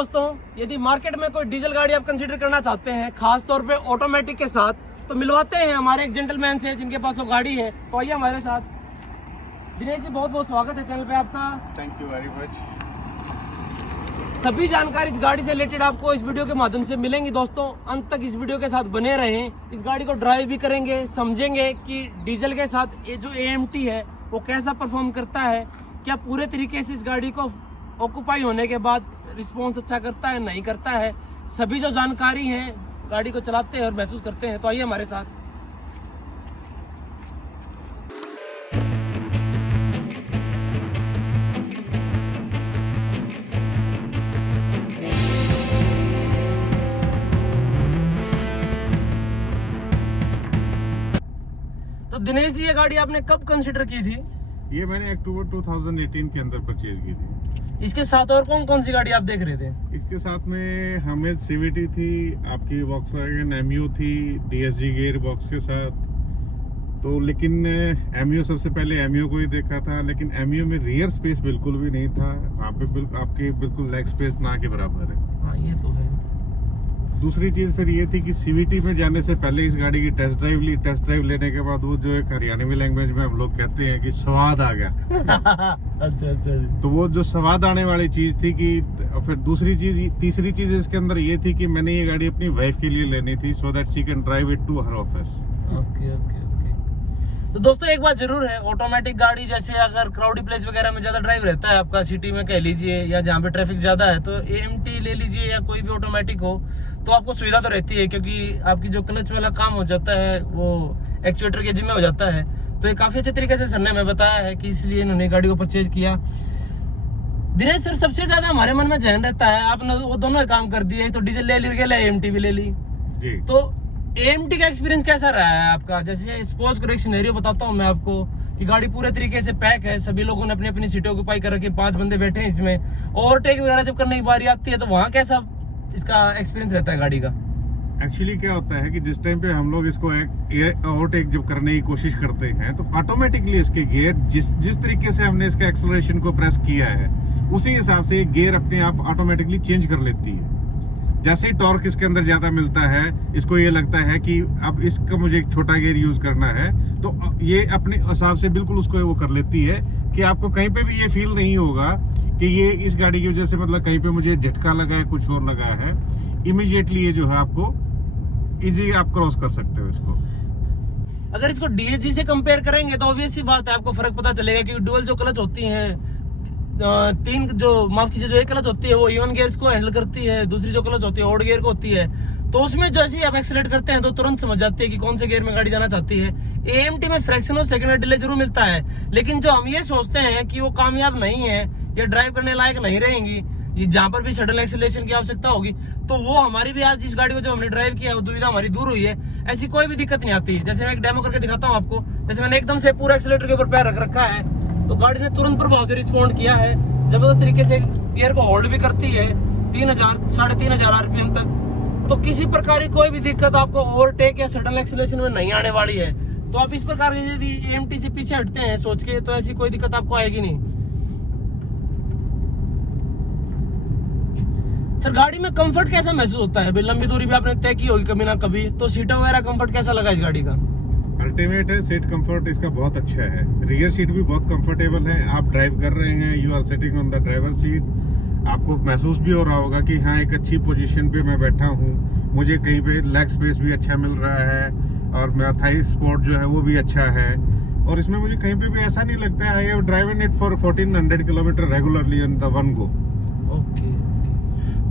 दोस्तों, यदि मार्केट में कोई डीजल गाड़ी आप कंसीडर करना चाहते हैं, खास तौर पे ऑटोमेटिक के साथ, तो मिलवाते हैं हमारे एक जेंटलमैन से जिनके पास वो गाड़ी है। तो आइए हमारे साथ। दिनेश जी, बहुत बहुत स्वागत है चैनल पे आपका। Thank you very much. सभी जानकारी इस गाड़ी से रिलेटेड आपको इस वीडियो के माध्यम से मिलेंगी दोस्तों। अंत तक इस वीडियो के साथ बने रहें। इस गाड़ी को ड्राइव भी करेंगे, समझेंगे कि डीजल के साथ ये जो AMT है वो कैसा परफॉर्म करता है, क्या पूरे तरीके से इस गाड़ी को ऑक्यूपाई होने के बाद रिस्पॉन्स अच्छा करता है, नहीं करता है। सभी जो जानकारी है गाड़ी को चलाते हैं और महसूस करते हैं। तो आइए हमारे साथ। तो दिनेश जी, ये गाड़ी आपने कब कंसिडर की थी? ये मैंने अक्टूबर 2018 के अंदर परचेज की थी। इसके साथ और कौन कौन सी गाड़ी आप देख रहे थे? इसके साथ में हमें CVT थी, आपकी वॉक्सवैगन MU थी, DSG गियर बॉक्स के साथ। तो लेकिन MU सबसे पहले MU को ही देखा था, लेकिन MU में रियर स्पेस बिल्कुल भी नहीं था। वहाँ पे आपके बिल्कुल लेग स्पेस ना के बराबर है। हाँ, ये तो है। दूसरी चीज फिर ये थी कि CVT में जाने से पहले इस गाड़ी की टेस्ट ड्राइव ली। टेस्ट ड्राइव लेने के बाद वो जो एक हरियाणवी लैंग्वेज में हम लोग कहते हैं कि स्वाद आ गया। अच्छा जी। तो वो जो स्वाद आने वाली चीज थी कि फिर तीसरी चीज इसके अंदर ये थी कि मैंने ये गाड़ी अपनी वाइफ के लिए लेनी थी, so that she can drive it to her office. Okay. तो दोस्तों, एक बात जरूर है, ऑटोमेटिक गाड़ी जैसे अगर क्राउडी प्लेस वगैरह में ज्यादा ड्राइव रहता है आपका, सिटी में कह लीजिए, या जहाँ पे ट्रैफिक ज्यादा है, तो AMT ले लीजिए या कोई भी ऑटोमेटिक हो, तो आपको सुविधा तो रहती है, क्योंकि आपकी जो क्लच वाला काम हो जाता है वो एक्चुएटर के जिम्मे हो जाता है। तो ये काफी अच्छे तरीके से सर ने हमें बताया है कि इसलिए इन्होंने गाड़ी को परचेज किया। दिनेश सर, सबसे ज्यादा हमारे मन में जहन रहता है, आपने वो दोनों काम कर दिए, तो डीजल ले ली, AMT भी ले ली जी। तो AMT का एक्सपीरियंस कैसा रहा है आपका? जैसे स्पोर्ट्स करो, एक सिनेरियो बताता हूँ मैं आपको कि गाड़ी पूरे तरीके से पैक है, सभी लोगों ने अपनी अपनी सीटों को ऑक्यूपाई कर रखी, 5 बंदे बैठे हैं इसमें। ओवरटेक वगैरह जब करने की बारी आती है तो वहाँ कैसा इसका एक्सपीरियंस रहता है गाड़ी का? एक्चुअली क्या होता है कि जिस टाइम पे हम लोग इसको ओवरटेक जब करने की कोशिश करते हैं, तो ऑटोमेटिकली इसके गियर जिस तरीके से हमने इसके एक्सेलरेशन को प्रेस किया है, उसी हिसाब से ये गियर अपने आप ऑटोमेटिकली चेंज कर लेती है। जैसे ही टॉर्क इसके अंदर ज्यादा मिलता है, इसको ये लगता है कि अब इसका मुझे एक छोटा गियर यूज करना है, तो ये अपने हिसाब से बिल्कुल उसको वो कर लेती है कि आपको कहीं पे भी ये फील नहीं होगा कि ये इस गाड़ी की वजह से मतलब कहीं पे मुझे झटका लगा है, कुछ और लगा है। इमीडिएटली ये जो है आपको इजी आप क्रॉस कर सकते हो इसको। अगर इसको DSG से कंपेयर करेंगे तो ऑब्वियस सी बात है, आपको फर्क पता चलेगा कि डुअल जो क्लच होती है, तीन जो माफ कीजिए जो एक क्लच होती है वो इवन गियर्स को हैंडल करती है, दूसरी जो क्लच होती है ऑड गियर को होती है। तो उसमें जैसे ही आप एक्सेलेरेट करते हैं तो तुरंत समझ जाती है कि कौन से गियर में गाड़ी जाना चाहती है। AMT में फ्रैक्शन ऑफ सेकंड डिले जरूर मिलता है, लेकिन जो हम ये सोचते हैं कि वो कामयाब नहीं है या ड्राइव करने लायक नहीं रहेंगी, ये जहां पर भी सडन एक्सेलरेशन की आवश्यकता होगी, तो वो हमारी भी आज जिस गाड़ी को जब हमने ड्राइव किया वो दुविधा हमारी दूर हुई है। ऐसी कोई भी दिक्कत नहीं आती। जैसे मैं एक डेमो करके दिखाता हूँ आपको। जैसे मैंने एकदम से पूरा एक्सेलेरेटर के ऊपर पैर रख रखा है, तो गाड़ी ने तुरंत प्रभाव से रिस्पॉन्ड किया है, जबरदस्त तरीके से गियर को होल्ड भी करती है 3,000-3,500 RPM तक। तो किसी प्रकार की कोई भी दिक्कत आपको ओवरटेक या सडन एक्सेलरेशन में नहीं आने वाली है। तो आप इस प्रकार के यदि AMT से पीछे हटते हैं सोच के, तो ऐसी कोई दिक्कत आपको आएगी नहीं। सर, गाड़ी में कंफर्ट कैसा महसूस होता है? लंबी दूरी भी आपने तय की होगी कभी ना कभी, तो सीटा वगैरह कंफर्ट कैसा लगा इस गाड़ी का? अल्टीमेट है, सीट कंफर्ट इसका बहुत अच्छा है। रियर सीट भी बहुत कंफर्टेबल है। आप ड्राइव कर रहे हैं, you are sitting on the driver seat, आपको महसूस भी हो रहा होगा कि हाँ, एक अच्छी पोजीशन पे मैं बैठा हूँ, मुझे कहीं पे लेग स्पेस भी अच्छा मिल रहा है, और मेरा थाई सपोर्ट जो है वो भी अच्छा है। और इसमें मुझे कहीं पे भी ऐसा नहीं लगता है। I have driven it for 1400 kilometre regularly in the one go. Okay.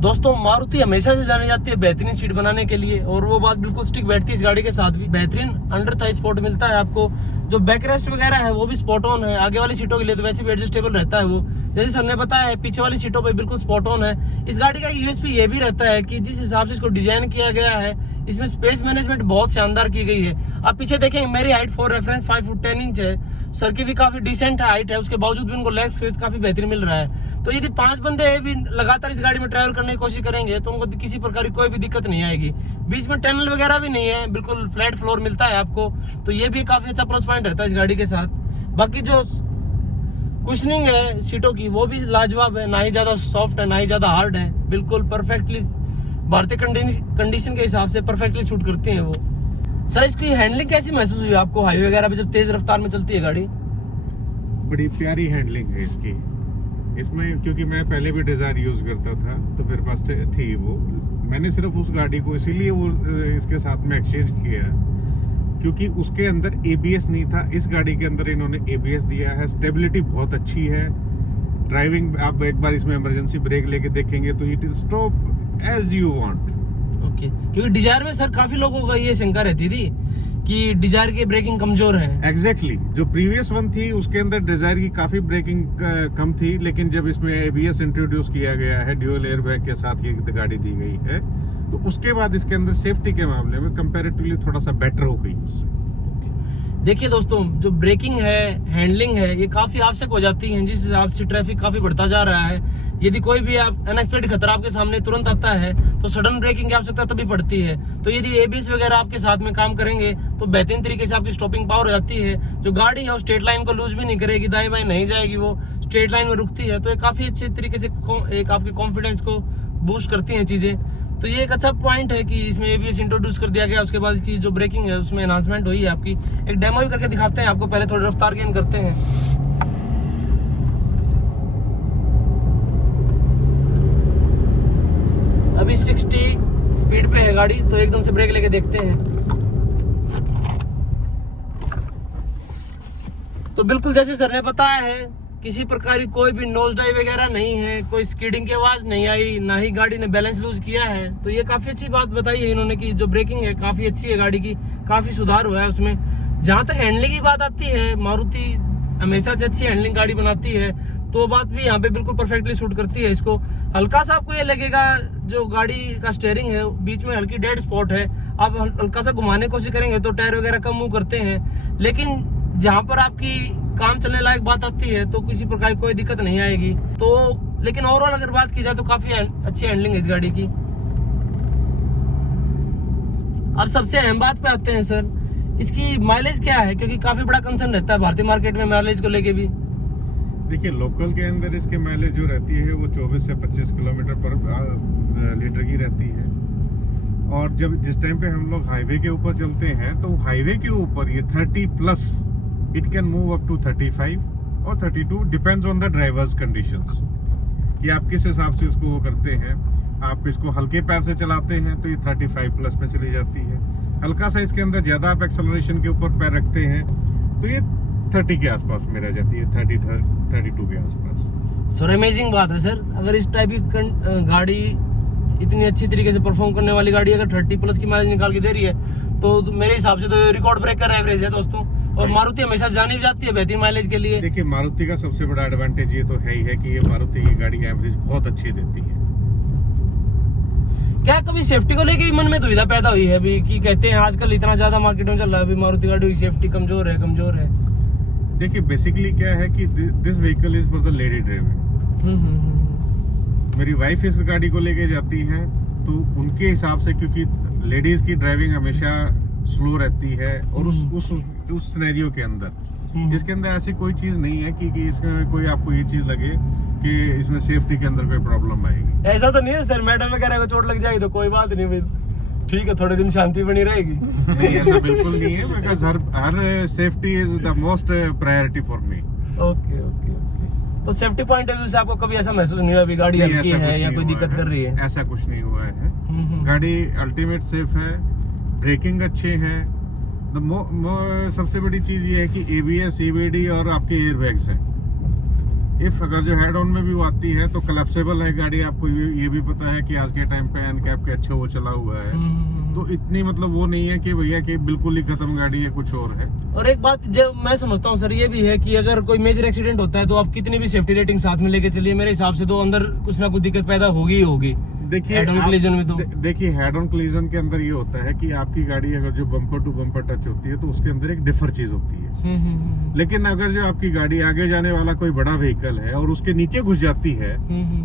दोस्तों, मारुति हमेशा से जानी जाती है बेहतरीन सीट बनाने के लिए, और वो बात बिल्कुल स्टिक बैठती है इस गाड़ी के साथ भी। बेहतरीन अंडर थाई सपोर्ट मिलता है आपको, जो बैक रेस्ट वगैरह है वो भी स्पॉट ऑन है। आगे वाली सीटों के लिए तो वैसे भी एडजस्टेबल रहता है वो, जैसे सर ने बताया है, पीछे वाली सीटों पे बिल्कुल स्पॉट ऑन है। इस गाड़ी का USP ये भी रहता है कि जिस हिसाब से इसको डिजाइन किया गया है, इसमें स्पेस मैनेजमेंट बहुत शानदार की गई है। आप पीछे देखें, मेरी height for reference 5 foot 10 inch है, सर की भी काफी डिसेंट हाइट है, उसके बावजूद भी उनको लेग स्पेस काफी बेहतरीन मिल रहा है। तो यदि 5 बंदे भी लगातार इस गाड़ी में ट्रैवल करने की कोशिश करेंगे तो उनको किसी प्रकार की कोई भी दिक्कत नहीं आएगी। बीच में टनल वगैरह भी नहीं है, बिल्कुल फ्लैट फ्लोर मिलता है आपको, तो ये भी काफी अच्छा प्लस पॉइंट रहता है इस गाड़ी के साथ। बाकी जो कुशनिंग है सीटों की, वो भी लाजवाब है, ना ही ज्यादा सॉफ्ट है ना ही ज्यादा हार्ड है, बिल्कुल परफेक्टली भारतीय कंडीशन के हिसाब से परफेक्टली सूट करती है वो। सर इसकी हैंडलिंग कैसी महसूस हुई आपको हाईवे वगैरह पे जब तेज रफ्तार में चलती है गाड़ी? बड़ी प्यारी हैंडलिंग है इसकी इसमें, क्योंकि मैं पहले भी डिजायर यूज करता था तो मेरे पास थी वो। मैंने सिर्फ उस गाड़ी को इसीलिए वो इसके साथ में एक्सचेंज किया क्योंकि उसके अंदर ABS नहीं था। इस गाड़ी के अंदर इन्होंने ABS दिया है। स्टेबिलिटी बहुत अच्छी है। ड्राइविंग आप एक बार इसमें इमरजेंसी ब्रेक लेके देखेंगे तो it stop as you want. Okay, क्योंकि डिजायर में सर काफी लोगों का ये शंका रहती थी कि डिजायर की ब्रेकिंग कमजोर है। एग्जैक्टली जो प्रीवियस वन थी उसके अंदर डिजायर की काफी ब्रेकिंग कम थी, लेकिन जब इसमें ABS इंट्रोड्यूस किया गया है, ड्यूल एयरबैग के साथ ये गाड़ी दी गई है, तो उसके बाद इसके अंदर सेफ्टी के मामले में कंपैरेटिवली थोड़ा सा बेटर हो गई उससे। देखिए दोस्तों, जो ब्रेकिंग है, हैंडलिंग है, ये काफी आवश्यक हो जाती है जिस हिसाब से ट्रैफिक काफी बढ़ता जा रहा है। यदि कोई भी आप अनएक्सपेक्टेड खतरा आपके सामने तुरंत आता है तो सडन ब्रेकिंग की आवश्यकता तभी पड़ती है। तो यदि ABS वगैरह आपके साथ में काम करेंगे तो बेहतरीन तरीके से आपकी स्टॉपिंग पावर हो जाती है। जो गाड़ी है वो स्ट्रेट लाइन को लूज भी नहीं करेगी, दाएं बाएं नहीं जाएगी, वो स्ट्रेट लाइन में रुकती है। तो ये काफी अच्छे तरीके से एक आपके कॉन्फिडेंस को बूस्ट करती हैं चीजें। तो ये एक अच्छा पॉइंट है कि इसमें ABS इंट्रोड्यूस कर दिया गया। उसके बाद इसकी जो ब्रेकिंग है उसमें एनहांसमेंट हुई है आपकी। एक डेमो भी करके दिखाते हैं आपको, पहले थोड़ी रफ्तार गेन करते हैं। अभी 60 स्पीड पे है गाड़ी, तो एकदम से ब्रेक लेके देखते हैं। तो बिल्कुल जैसे सर ने बताया है, किसी प्रकार की कोई भी नोज डाइव वगैरह नहीं है, कोई स्कीडिंग की आवाज नहीं आई, ना ही गाड़ी ने बैलेंस लूज किया है। तो ये काफी अच्छी बात बताई है इन्होंने कि जो ब्रेकिंग है काफी अच्छी है गाड़ी की, काफी सुधार हुआ है उसमें। जहां तक हैंडलिंग की बात आती है, मारुति हमेशा से अच्छी हैंडलिंग गाड़ी बनाती है, तो बात भी यहाँ पे बिल्कुल परफेक्टली सूट करती है इसको। हल्का सा आपको ये लगेगा जो गाड़ी का स्टीयरिंग है बीच में हल्की डेड स्पॉट है, आप हल्का सा घुमाने की कोशिश करेंगे तो टायर वगैरह कम मूव करते हैं। लेकिन जहां पर आपकी काम चलने लायक बात आती है तो किसी प्रकार की कोई दिक्कत नहीं आएगी। तो लेकिन ओवरऑल अगर बात की जाए तो काफी अच्छी हैंडलिंग है इस गाड़ी की। अब सबसे अहम बात पे आते हैं सर, इसकी माइलेज क्या है, क्योंकि काफी बड़ा कंसर्न रहता है भारतीय मार्केट में माइलेज को लेके भी। देखिए लोकल के अंदर इसके माइलेज जो रहती है वो 24 से 25 किलोमीटर पर लीटर की रहती है। और जब जिस टाइम पे हम लोग हाईवे के ऊपर चलते हैं तो हाईवे के ऊपर ये 30+, it can move up to 35 और 32, depends on the drivers conditions कि आप किस हिसाब से इसको वो करते हैं। आप इसको हल्के पैर से चलाते हैं तो ये 35+ में चली जाती है। हल्का सा इसके अंदर ज्यादा आप एक्सेलरेशन के ऊपर पैर रखते हैं तो ये 30 के आसपास में रह जाती है, 32 के आसपास। सर अमेजिंग बात है सर, अगर इस टाइप की गाड़ी इतनी अच्छी तरीके से परफॉर्म करने वाली गाड़ी अगर 30+ की माइलेज निकाल के दे रही है तो मेरे हिसाब से तो रिकॉर्ड ब्रेकर एवरेज है दोस्तों। और मारुति हमेशा जानी भी जाती है बेहतरीन माइलेज के लिए। देखिए मारुति का सबसे बड़ा एडवांटेज ये तो है ही है कि ये मारुति की गाड़ी एवरेज बहुत अच्छी देती है। क्या कभी सेफ्टी को लेके मन में दुविधा पैदा हुई है अभी, कि कहते हैं आजकल इतना ज्यादा मार्केट में चल रहा है अभी मारुति गाड़ी की सेफ्टी कमजोर है? देखिए बेसिकली क्या है कि this vehicle is for the lady driving. मेरी वाइफ इस गाड़ी को लेके जाती है तो उनके हिसाब से, क्योंकि लेडीज की ड्राइविंग हमेशा स्लो रहती है और उस सिनेरियो के अंदर इसके अंदर ऐसी कोई चीज नहीं है कि इसमें कोई आपको ये चीज लगे कि इसमें सेफ्टी के अंदर कोई प्रॉब्लम आएगी। ऐसा तो नहीं है सर, मैडम वगैरह को चोट लग जाएगी तो कोई बात नहीं, ठीक है थोड़े दिन शांति बनी रहेगी। नहीं ऐसा बिल्कुल नहीं है, because her safety is the most priority for me. Okay. तो सेफ्टी पॉइंट ऑफ व्यू से आपको कभी ऐसा महसूस नहीं हुआ अभी गाड़ी हल्की है या कोई दिक्कत कर रही है? ऐसा कुछ नहीं हुआ है। गाड़ी अल्टीमेट सेफ है, ब्रेकिंग अच्छे हैं। सबसे बड़ी चीज ये है कि ABS, CVD और आपके एयरबैग्स हैं। इफ अगर जो हेड ऑन में भी वो आती है तो कोलैप्सेबल है गाड़ी। आपको ये भी पता है कि आज के टाइम पे एनकैप के अच्छे वो चला हुआ है, तो इतनी मतलब वो नहीं है कि भैया कि बिल्कुल ही खत्म गाड़ी है, कुछ और है। और एक बात जो मैं समझता हूँ सर ये भी है कि अगर कोई मेजर एक्सीडेंट होता है तो आप कितनी भी सेफ्टी रेटिंग साथ में लेके चलिए, मेरे हिसाब से तो अंदर कुछ ना कुछ दिक्कत पैदा होगी ही होगी। देखिए हेड ऑन कोलिजन में तो देखिए हेड ऑन कोलिजन के अंदर ये होता है कि आपकी गाड़ी अगर जो बम्पर टू बम्पर टच होती है तो उसके अंदर एक डिफर चीज होती है। लेकिन अगर जो आपकी गाड़ी आगे जाने वाला कोई बड़ा व्हीकल है और उसके नीचे घुस जाती है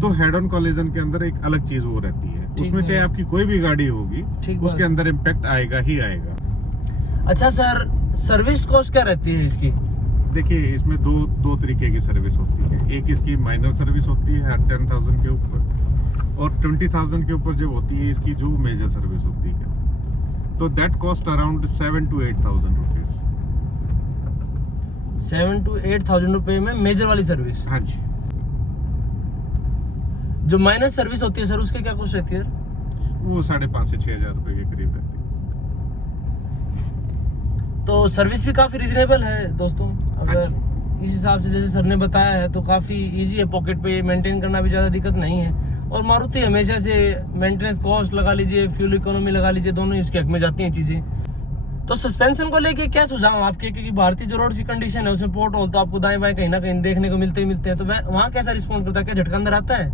तो हेड ऑन कोलिजन के अंदर एक अलग चीज वो रहती है। उसमें चाहे आपकी कोई भी गाड़ी होगी उसके अंदर इम्पैक्ट आएगा ही आएगा। अच्छा सर, सर्विस कॉस्ट क्या रहती है इसकी? देखिए इसमें दो तरीके की सर्विस होती है। एक इसकी माइनर सर्विस होती है 10,000 के ऊपर, और 20,000 के ऊपर जब होती है इसकी जो मेजर सर्विस होती है, तो that cost around 7,000 to 8,000 rupees. 7,000 to 8,000 रुपए में मेजर वाली सर्विस। हाँ जी। जो माइनस सर्विस होती है सर, उसके क्या कॉस्ट रहती है? वो 5,500 से 6,000 रुपए के करीब रहती है। तो सर्विस भी काफी रिजनेबल है दोस्तों। अगर इस हिसाब से जैसे सर ने बताया है तो काफी इजी है, पॉकेट पे मेंटेन करना भी ज्यादा दिक्कत नहीं है। और मारुति हमेशा से मेंटेनेंस कॉस्ट लगा लीजिए, फ्यूल इकोनॉमी लगा लीजिए, दोनों ही उसके हक में जाती हैं चीजें। तो सस्पेंशन को लेके क्या सुझाव आपके, क्योंकि भारतीय जो रोड की कंडीशन है उसमें पोर्ट होल तो आपको दाएं बाएं कहीं ना कहीं देखने को मिलते हैं, तो वहाँ कैसा रिस्पॉन्ड करता है, क्या झटका अंदर आता है?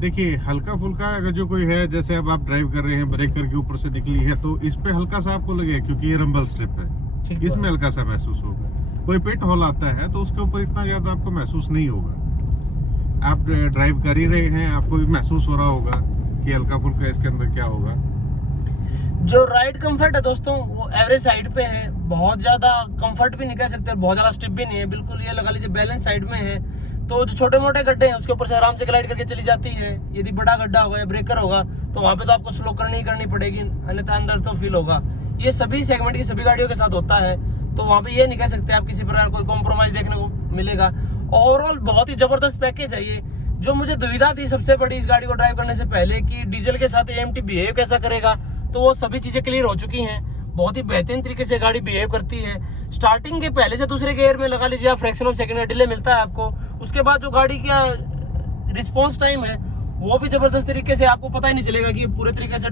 देखिए हल्का फुल्का अगर जो कोई है, जैसे अब आप ड्राइव कर रहे हैं, ब्रेकर के ऊपर से निकली है तो इस पे हल्का सा आपको लगेगा, क्योंकि ये रंबल स्ट्रिप है, इसमें हल्का सा महसूस होगा। कोई पिट होल आता है तो उसके ऊपर इतना ज्यादा आपको महसूस नहीं होगा। आप ड्राइव कर ही रहे हैं, आपको भी महसूस हो रहा होगा कि हल्का फुल्का इसके अंदर क्या होगा। जो राइड कंफर्ट है दोस्तों वो एवरेज साइड पे है, बहुत ज्यादा कंफर्ट भी नहीं कह सकते और बहुत ज्यादा स्टिप भी नहीं है, बिल्कुल ये लगा लीजिए बैलेंस साइड में है। तो जो छोटे मोटे गड्ढे हैं उसके ऊपर से आराम से ग्लाइड करके चली जाती है। यदि बड़ा गड्ढा होगा या ब्रेकर होगा तो वहां पे तो आपको स्लो करनी पड़ेगी, अन्यथा अंदर तो फील होगा। ये सभी सेगमेंट की सभी गाड़ियों के साथ होता है, तो वहां पे ये नहीं कह सकते आप किसी प्रकार कोई कॉम्प्रोमाइज देखने को मिलेगा। ओवरऑल बहुत ही जबरदस्त पैकेज है ये। जो मुझे दुविधा थी सबसे बड़ी इस गाड़ी को ड्राइव करने से पहले कि डीजल के साथ AMT बिहेव कैसा करेगा, तो वो सभी चीजें क्लियर हो चुकी हैं। बहुत ही बेहतरीन तरीके से गाड़ी बिहेव करती है। स्टार्टिंग के पहले से दूसरे गियर में लगा लीजिए आप, फ्रैक्शन ऑफ सेकंड में डिले मिलता है आपको। उसके बाद जो गाड़ी का रिस्पॉन्स टाइम है वो भी जबरदस्त तरीके से, आपको पता ही नहीं चलेगा कि पूरे तरीके से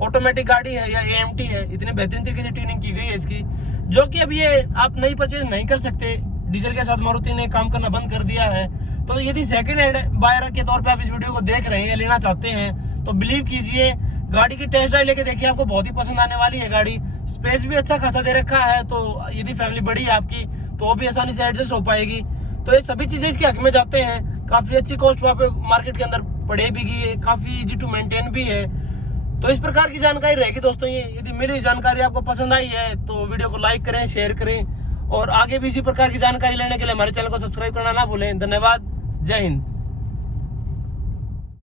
ऑटोमेटिक गाड़ी है या AMT है। इतने बेहतरीन तरीके से ट्यूनिंग की गई है इसकी, जो कि अब ये आप नई परचेज नहीं कर सकते। डीजल के साथ मारुति ने काम करना बंद कर दिया है। तो यदि सेकंड हैंड बायर के तौर पे आप इस वीडियो को देख रहे हैं या लेना चाहते हैं तो बिलीव कीजिए, गाड़ी की टेस्ट ड्राइव लेके देखिए, आपको बहुत ही पसंद आने वाली है गाड़ी। स्पेस भी अच्छा खासा दे रखा है, तो यदि फैमिली बड़ी है आपकी तो वो भी आसानी से एडजस्ट हो पाएगी। तो ये सभी चीजें इसके हक में जाते हैं। काफी अच्छी कॉस्ट वहाँ पे मार्केट के अंदर पड़े भी गई है, काफी इजी टू मेंटेन भी है। तो इस प्रकार की जानकारी रहेगी दोस्तों ये। यदि मेरी जानकारी आपको पसंद आई है तो वीडियो को लाइक करें, शेयर करें, और आगे भी इसी प्रकार की जानकारी लेने के लिए हमारे चैनल को सब्सक्राइब करना ना भूलें। धन्यवाद, जय हिंद।